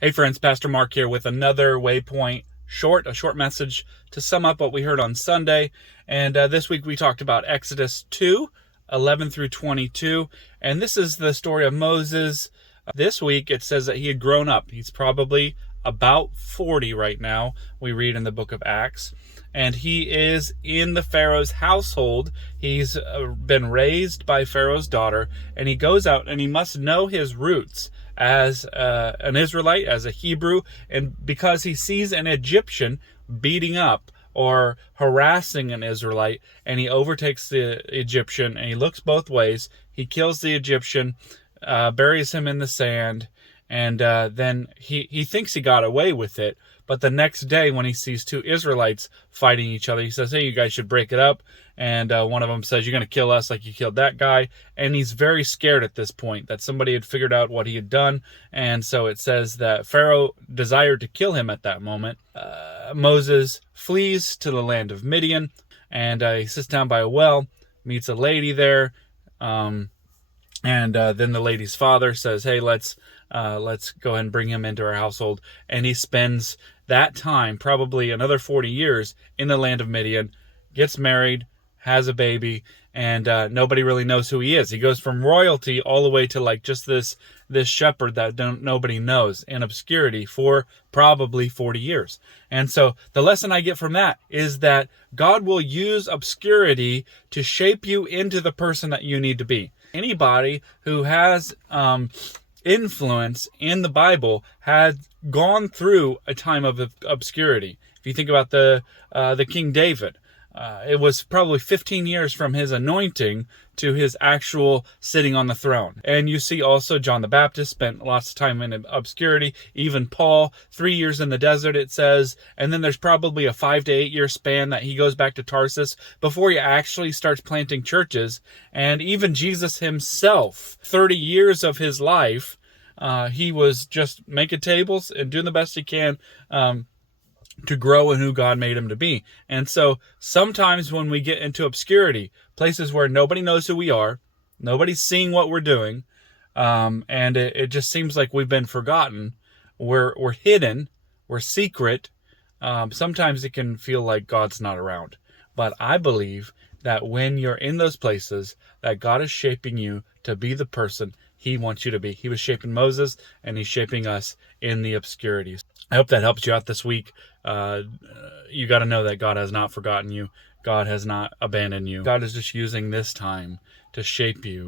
Hey friends, Pastor Mark here with another WayPoint a short message to sum up what we heard on Sunday. And this week we talked about Exodus 2:11 through 22. And this is the story of Moses. This week it says that he had grown up. He's probably about 40 right now, we read in the book of Acts. And he is in the Pharaoh's household. He's been raised by Pharaoh's daughter, and he goes out and he must know his roots as an Israelite, as a Hebrew, and because he sees an Egyptian beating up or harassing an Israelite, and he overtakes the Egyptian, and he looks both ways. He kills the Egyptian, buries him in the sand, and then he thinks he got away with it. But the next day, when he sees two Israelites fighting each other, he says, hey, you guys should break it up. And one of them says, you're going to kill us like you killed that guy. And he's very scared at this point that somebody had figured out what he had done. And so it says that Pharaoh desired to kill him at that moment. Moses flees to the land of Midian, and he sits down by a well, meets a lady there. And then the lady's father says, hey, let's go ahead and bring him into our household. And he spends that time, probably another 40 years, in the land of Midian, gets married, has a baby, and nobody really knows who he is. He goes from royalty all the way to like just this shepherd that nobody knows in obscurity for probably 40 years. And so the lesson I get from that is that God will use obscurity to shape you into the person that you need to be. Anybody who has influence in the Bible had gone through a time of obscurity. If you think about the King David, it was probably 15 years from his anointing to his actual sitting on the throne. And you see also John the Baptist spent lots of time in obscurity. Even Paul, 3 years in the desert, it says. And then there's probably a 5 to 8 year span that he goes back to Tarsus before he actually starts planting churches. And even Jesus himself, 30 years of his life, he was just making tables and doing the best he can to grow in who God made him to be. And so sometimes when we get into obscurity, places where nobody knows who we are, nobody's seeing what we're doing, and it just seems like we've been forgotten, we're hidden, we're secret, sometimes it can feel like God's not around. But I believe that when you're in those places, that God is shaping you to be the person he wants you to be. He was shaping Moses, and he's shaping us in the obscurities. I hope that helps you out this week. You got to know that God has not forgotten you. God has not abandoned you. God is just using this time to shape you